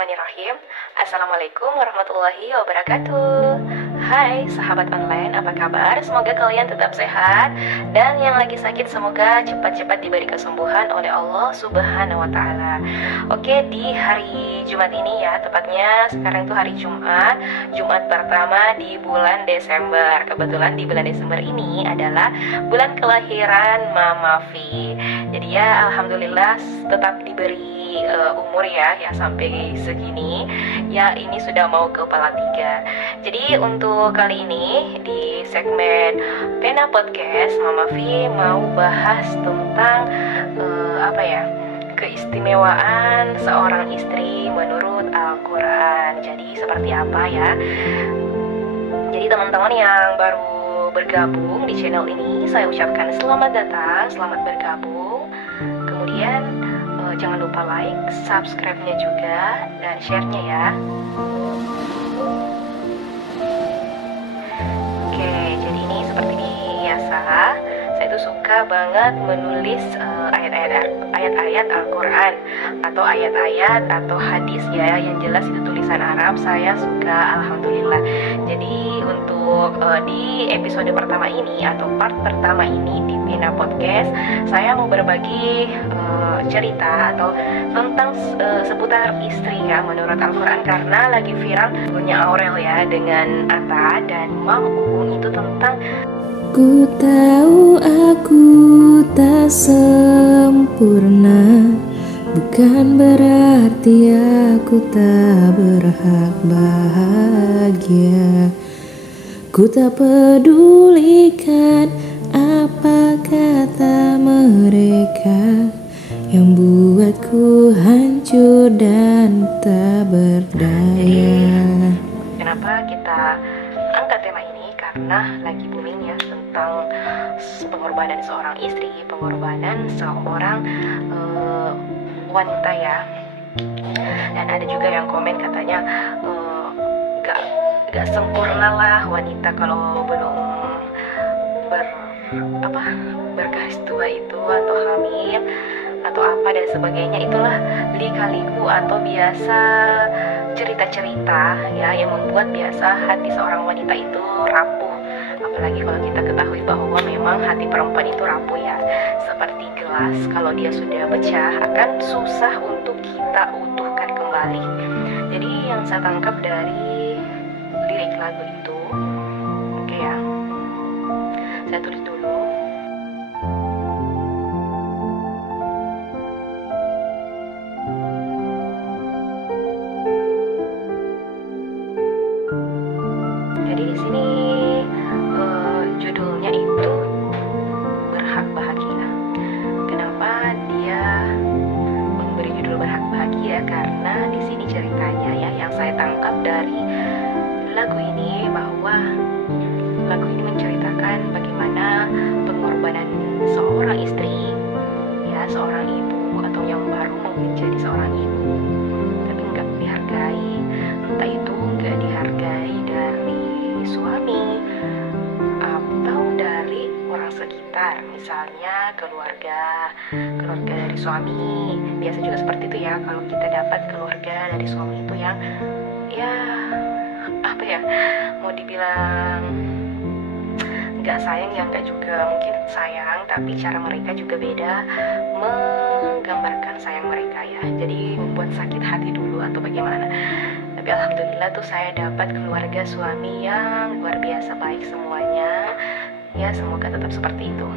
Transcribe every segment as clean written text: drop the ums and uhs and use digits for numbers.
Bismillahirrahmanirrahim. Assalamualaikum warahmatullahi wabarakatuh. Hai sahabat online, apa kabar? Semoga kalian tetap sehat. Dan yang lagi sakit semoga cepat-cepat diberi kesembuhan oleh Allah Subhanahu wa ta'ala. Oke, di hari Jumat ini ya, tepatnya sekarang tuh hari Jumat pertama di bulan Desember. Kebetulan di bulan Desember ini adalah bulan kelahiran Mama V. Jadi ya alhamdulillah tetap diberi umur ya sampai segini ya, ini sudah mau ke kepala 3. Jadi untuk kali ini di segmen Pena Podcast, Mama V mau bahas tentang keistimewaan seorang istri menurut Al-Quran. Jadi seperti apa ya? Jadi teman-teman yang baru bergabung di channel ini, saya ucapkan selamat datang, selamat bergabung. Kemudian jangan lupa like, subscribe-nya juga, dan share-nya ya. Oke, jadi ini seperti biasa, saya tuh suka banget menulis ayat-ayat Al-Quran atau ayat-ayat atau hadis ya, yang jelas itu tulisan Arab. Saya suka, alhamdulillah. Jadi untuk di episode pertama ini atau part pertama ini di Pena Podcast, saya mau berbagi cerita atau tentang seputar istri ya menurut Al-Quran, karena lagi viral punya Aurel ya dengan Atta dan Mam Uung itu tentang ku tahu aku tak sempurna, bukan berarti aku tak berhak bahagia. Ku tak pedulikan apa kata mereka yang buatku hancur dan tak berdaya. Kenapa kita angkat tema ini? Karena lagi booming ya tentang pengorbanan seorang istri, pengorbanan seorang wanita ya. Dan ada juga yang komen katanya gak sempurna lah wanita kalau belum bergaris tua itu atau hamil atau apa dan sebagainya. Itulah lika-liku atau biasa cerita-cerita ya yang membuat biasa hati seorang wanita itu rapuh. Apalagi kalau kita ketahui bahwa memang hati perempuan itu rapuh ya, seperti gelas, kalau dia sudah pecah akan susah untuk kita utuhkan kembali. Jadi yang saya tangkap dari lirik lagu itu, oke ya, saya tulis dulu. Jadi di sini judulnya itu Berhak Bahagia. Kenapa dia memberi judul Berhak Bahagia? Karena di sini ceritanya ya, yang saya tangkap dari lagu ini, bahwa lagu ini menceritakan bagaimana pengorbanan seorang istri ya, seorang ibu atau yang baru mau menjadi seorang ibu tapi nggak dihargai, entah itu nggak dihargai dari suami atau dari orang sekitar, misalnya keluarga dari suami. Biasa juga seperti itu ya, kalau kita dapat keluarga dari suami itu yang mau dibilang nggak sayang ya, nggak juga, mungkin sayang tapi cara mereka juga beda menggambarkan sayang mereka ya, jadi membuat sakit hati dulu atau bagaimana. Tapi alhamdulillah tuh saya dapat keluarga suami yang luar biasa baik semuanya ya, semoga tetap seperti itu.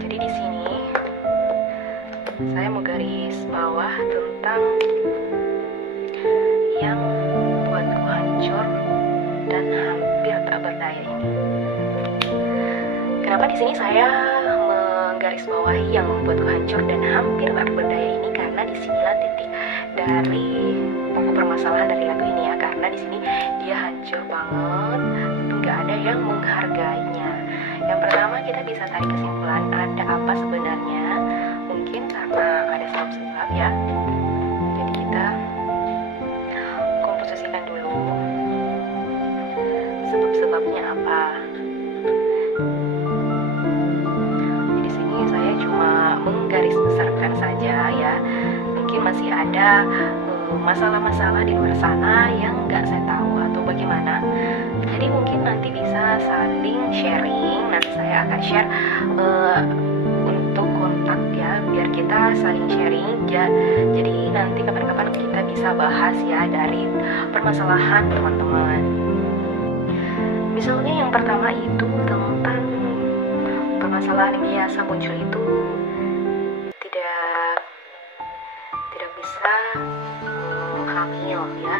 Jadi di sini saya mau garis bawah tentang yang buatku hancur dan hampir tak berdaya ini. Kenapa di sini saya menggarisbawahi yang membuatku hancur dan hampir tak berdaya ini? Karena di sinilah titik dari pokok permasalahan dari lagu ini ya. Karena di sini dia hancur banget, nggak ada yang menghargainya. Yang pertama kita bisa tarik kesimpulan ada apa sebenarnya? Mungkin karena ada sebab-sebab ya. Jadi kita komposisikan dulu sebab-sebabnya apa. Di sini saya cuma menggaris besarkan saja ya. Mungkin masih ada masalah-masalah di luar sana yang nggak saya tahu atau bagaimana. Jadi mungkin nanti bisa saling sharing. Nanti saya akan share untuk kontak ya, biar kita saling sharing. Jadi nanti kapan-kapan kita bisa bahas ya dari permasalahan teman-teman. Misalnya yang pertama itu tentang permasalahan yang biasa muncul itu tidak bisa hamil ya,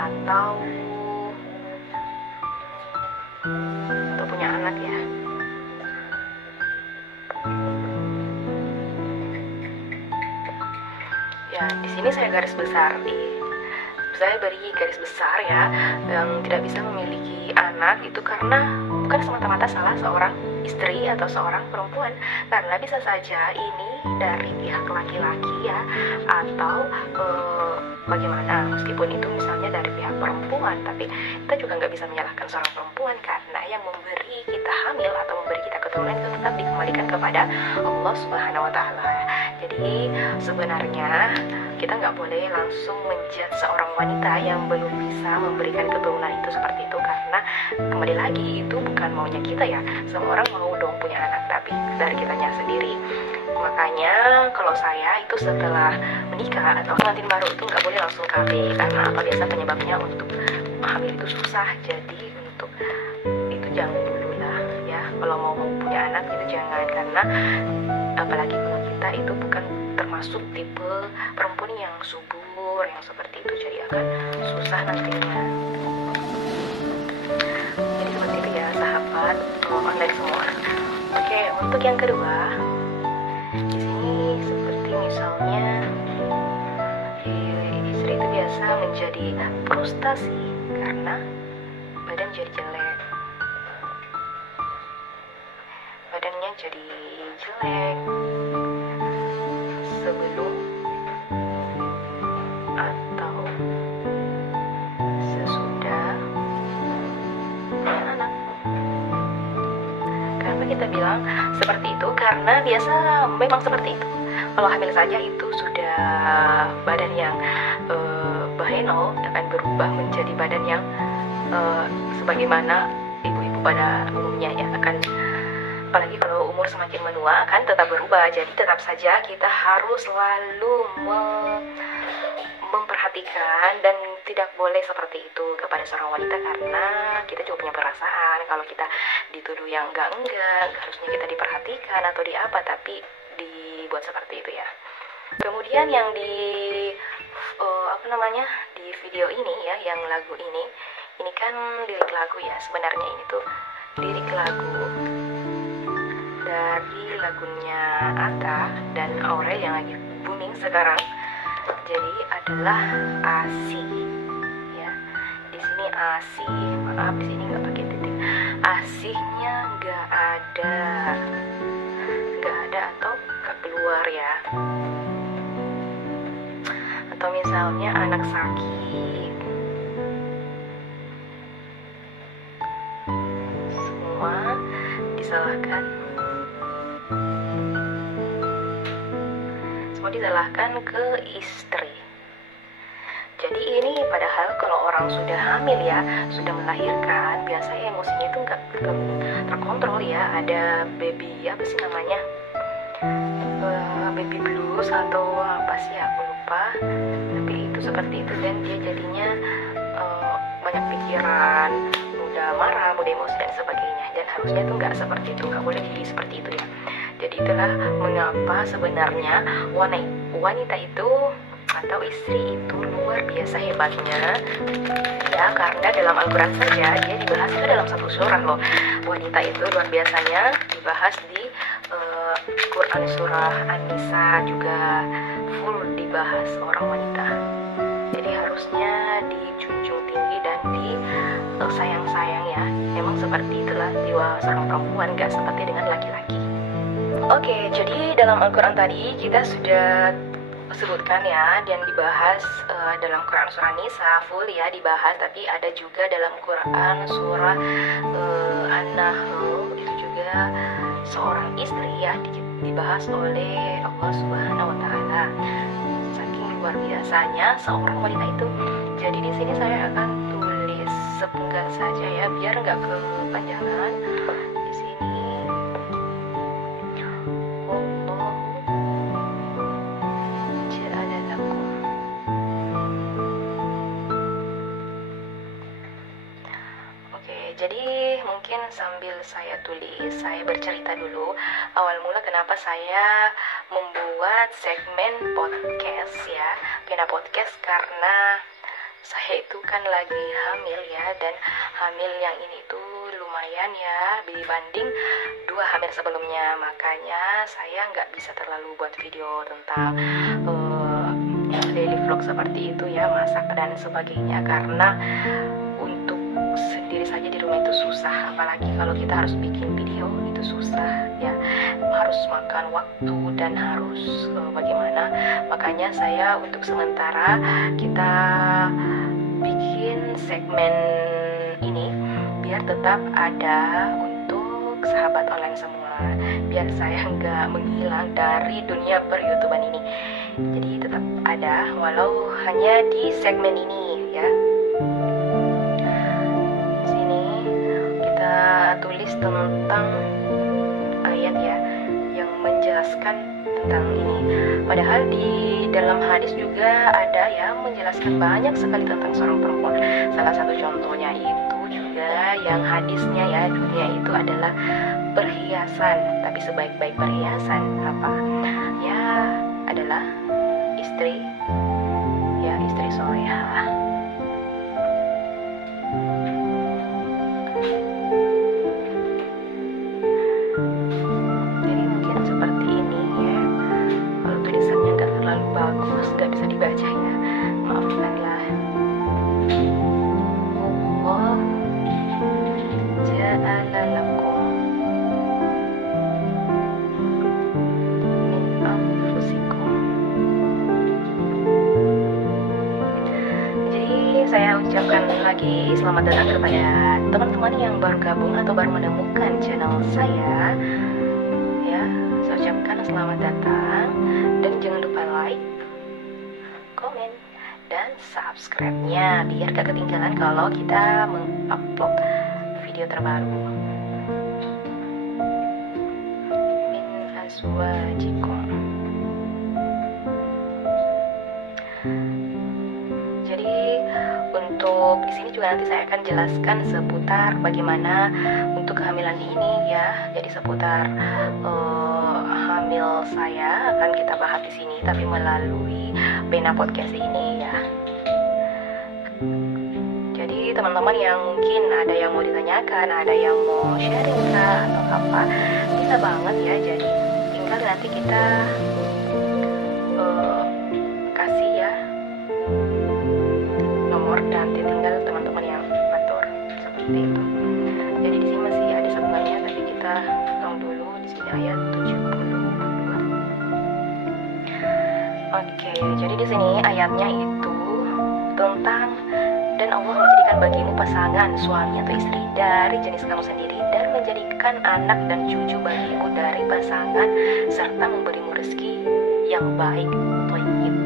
atau punya anak ya. Ya, di sini saya beri garis besar ya, yang tidak bisa memiliki anak itu karena bukan semata-mata salah seorang istri atau seorang perempuan, karena bisa saja ini dari pihak laki-laki ya, atau bagaimana, meskipun itu misalnya dari pihak perempuan, tapi kita juga nggak bisa menyalahkan seorang perempuan karena yang memberi kita hamil atau memberi kita keturunan itu tetap dikembalikan kepada Allah Subhanahu wa Ta'ala. Jadi sebenarnya kita nggak boleh langsung menjudge seorang wanita yang belum bisa memberikan keturunan itu seperti itu, karena kembali lagi itu bukan maunya kita ya. Semua orang mau dong punya anak, tapi dari kitanya sendiri. Makanya kalau saya itu setelah menikah atau pengantin baru itu nggak boleh langsung KB, karena apa, biasa penyebabnya untuk hamil itu susah. Jadi untuk itu jangan dulu lah ya, kalau mau punya anak itu jangan, karena apalagi kalau kita itu bukan termasuk tipe perempuan yang subur yang seperti itu, jadi akan susah nantinya. Jadi seperti itu ya sahabat online semua. Oke, untuk yang kedua, di sini seperti misalnya istri itu biasa menjadi frustasi karena badan jadi jelek, badannya jadi jelek sebelum atau sesudah punya anak. Kenapa kita bilang seperti itu? Karena biasa memang seperti itu. Kalau hamil saja itu sudah badan yang bahenol akan berubah menjadi badan yang sebagaimana ibu-ibu pada umumnya ya, akan, apalagi kalau umur semakin menua kan tetap berubah. Jadi tetap saja kita harus selalu memperhatikan dan tidak boleh seperti itu kepada seorang wanita, karena kita juga punya perasaan. Kalau kita dituduh yang enggak, harusnya kita diperhatikan atau di apa, tapi dibuat seperti itu ya. Kemudian yang di di video ini ya, yang lagu ini kan lirik lagu ya. Sebenarnya ini tuh lirik lagu dari lagunya Atta dan Aurel yang lagi booming sekarang. Jadi adalah ASI ya. Di sini ASI, maaf di sini nggak pakai titik. ASI-nya nggak ada atau nggak keluar ya. Atau misalnya anak sakit, semua disalahkan ke istri. Jadi ini padahal kalau orang sudah hamil ya, sudah melahirkan, biasanya emosinya itu nggak terkontrol ya. Ada baby apa sih namanya, baby blues atau apa sih, aku lupa. Tapi itu seperti itu, dan dia jadinya banyak pikiran, mudah marah, mudah emosi dan sebagainya. Dan harusnya itu nggak seperti itu, nggak boleh jadi seperti itu ya. Jadi itulah mengapa sebenarnya wanita itu atau istri itu luar biasa hebatnya ya, karena dalam Al-Quran saja dia dibahas itu dalam satu surah loh. Wanita itu luar biasanya dibahas di Quran surah An-Nisa, juga full dibahas orang wanita. Jadi harusnya dijunjung tinggi dan disayang-sayang ya. Memang seperti itulah jiwa seorang perempuan, gak seperti dengan laki-laki. Oke, jadi dalam Al-Quran tadi kita sudah sebutkan ya, dan dibahas dalam Quran surah Nisa full ya dibahas, tapi ada juga dalam Quran surah An-Nahl itu juga seorang istri ya dibahas oleh Allah Subhanahu wa taala. Saking luar biasanya seorang wanita itu. Jadi di sini saya akan tulis sepenggal saja ya biar nggak kepanjangan. Di sini Allah ja'ala lakum. Oke, jadi mungkin sambil saya tulis, saya bercerita dulu awal mula kenapa saya membuat segmen podcast ya. Kenapa podcast? Karena saya itu kan lagi hamil ya, dan hamil yang ini tuh lumayan ya dibanding 2 hamil sebelumnya. Makanya saya nggak bisa terlalu buat video tentang daily vlog seperti itu ya, masak dan sebagainya, karena untuk sendiri saja di rumah itu susah, apalagi kalau kita harus bikin video itu susah ya, harus makan waktu dan harus bagaimana. Makanya saya untuk sementara kita bikin segmen ini biar tetap ada untuk sahabat online semua, biar saya nggak menghilang dari dunia per-YouTuban ini. Jadi tetap ada walau hanya di segmen ini ya. Tulis tentang ayat ya yang menjelaskan tentang ini. Padahal di dalam hadis juga ada ya menjelaskan banyak sekali tentang seorang perempuan. Salah satu contohnya itu juga yang hadisnya ya, dunia itu adalah perhiasan, tapi sebaik-baik perhiasan apa? Ya adalah istri ya, istri solehah. Bagus, gak bisa dibaca ya, maafkanlah. Allah ja'ala lakum min anfusikum. Jadi saya ucapkan lagi selamat datang kepada teman-teman yang baru gabung atau baru menemukan channel saya ya. Saya ucapkan selamat datang, dan jangan lupa like, komen, dan subscribe-nya biar gak ketinggalan kalau kita mengupload video terbaru. Min azwajikum. Jadi untuk di sini juga nanti saya akan jelaskan seputar bagaimana untuk kehamilan ini ya. Jadi seputar hamil saya akan kita bahas di sini, tapi melalui pena podcast ini ya. Jadi teman-teman yang mungkin ada yang mau ditanyakan, ada yang mau sharing kah atau apa, bisa banget ya. Jadi tinggal nanti kita kasih ya nomor, dan tinggal teman-teman yang atur seperti itu. Jadi di sini masih ada sambungannya, tapi kita ulang dulu di sini ayat 72. Oke, jadi di sini ayatnya itu tentang dan Allah menjadikan bagimu pasangan suami atau istri dari jenis kamu sendiri, dan menjadikan anak dan cucu bagimu dari pasangan, serta memberimu rezeki yang baik, thayyib.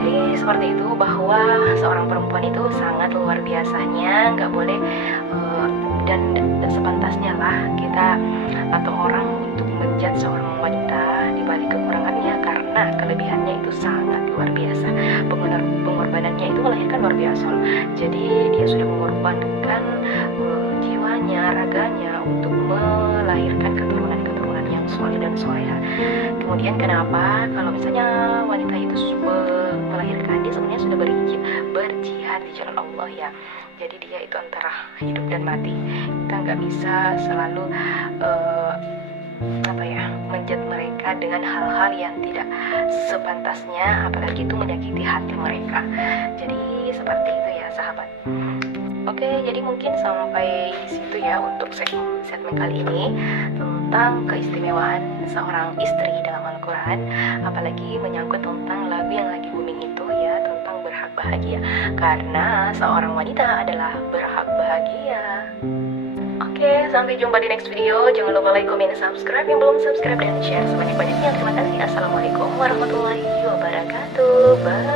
Jadi seperti itu, bahwa seorang perempuan itu sangat luar biasanya, nggak boleh dan sepantasnya lah kita atau orang untuk menjudge seorang wanita di balik kekurangannya, karena kelebihannya itu sangat luar biasa. Pengorbanannya itu melahirkan luar biasa loh. Jadi dia sudah mengorbankan jiwanya, raganya untuk melahirkan keturunan yang soleh dan soleha. Kemudian kenapa kalau misalnya wanita itu melahirkan, dia sebenarnya sudah berjihad di jalan Allah ya. Jadi dia itu antara hidup dan mati. Kita nggak bisa selalu menjat mereka dengan hal-hal yang tidak sepantasnya, apalagi itu menyakiti hati mereka. Jadi seperti itu ya sahabat. Oke, jadi mungkin sampai di situ ya untuk segmen kali ini tentang keistimewaan seorang istri dalam Al-Quran, apalagi menyangkut tentang lagu yang lagi booming itu ya, tentang berhak bahagia, karena seorang wanita adalah berhak bahagia. Oke, sampai jumpa di next video. Jangan lupa like, comment, dan subscribe. Yang belum subscribe dan share sebanyak-banyaknya. Terima kasih. Assalamualaikum warahmatullahi wabarakatuh. Bye.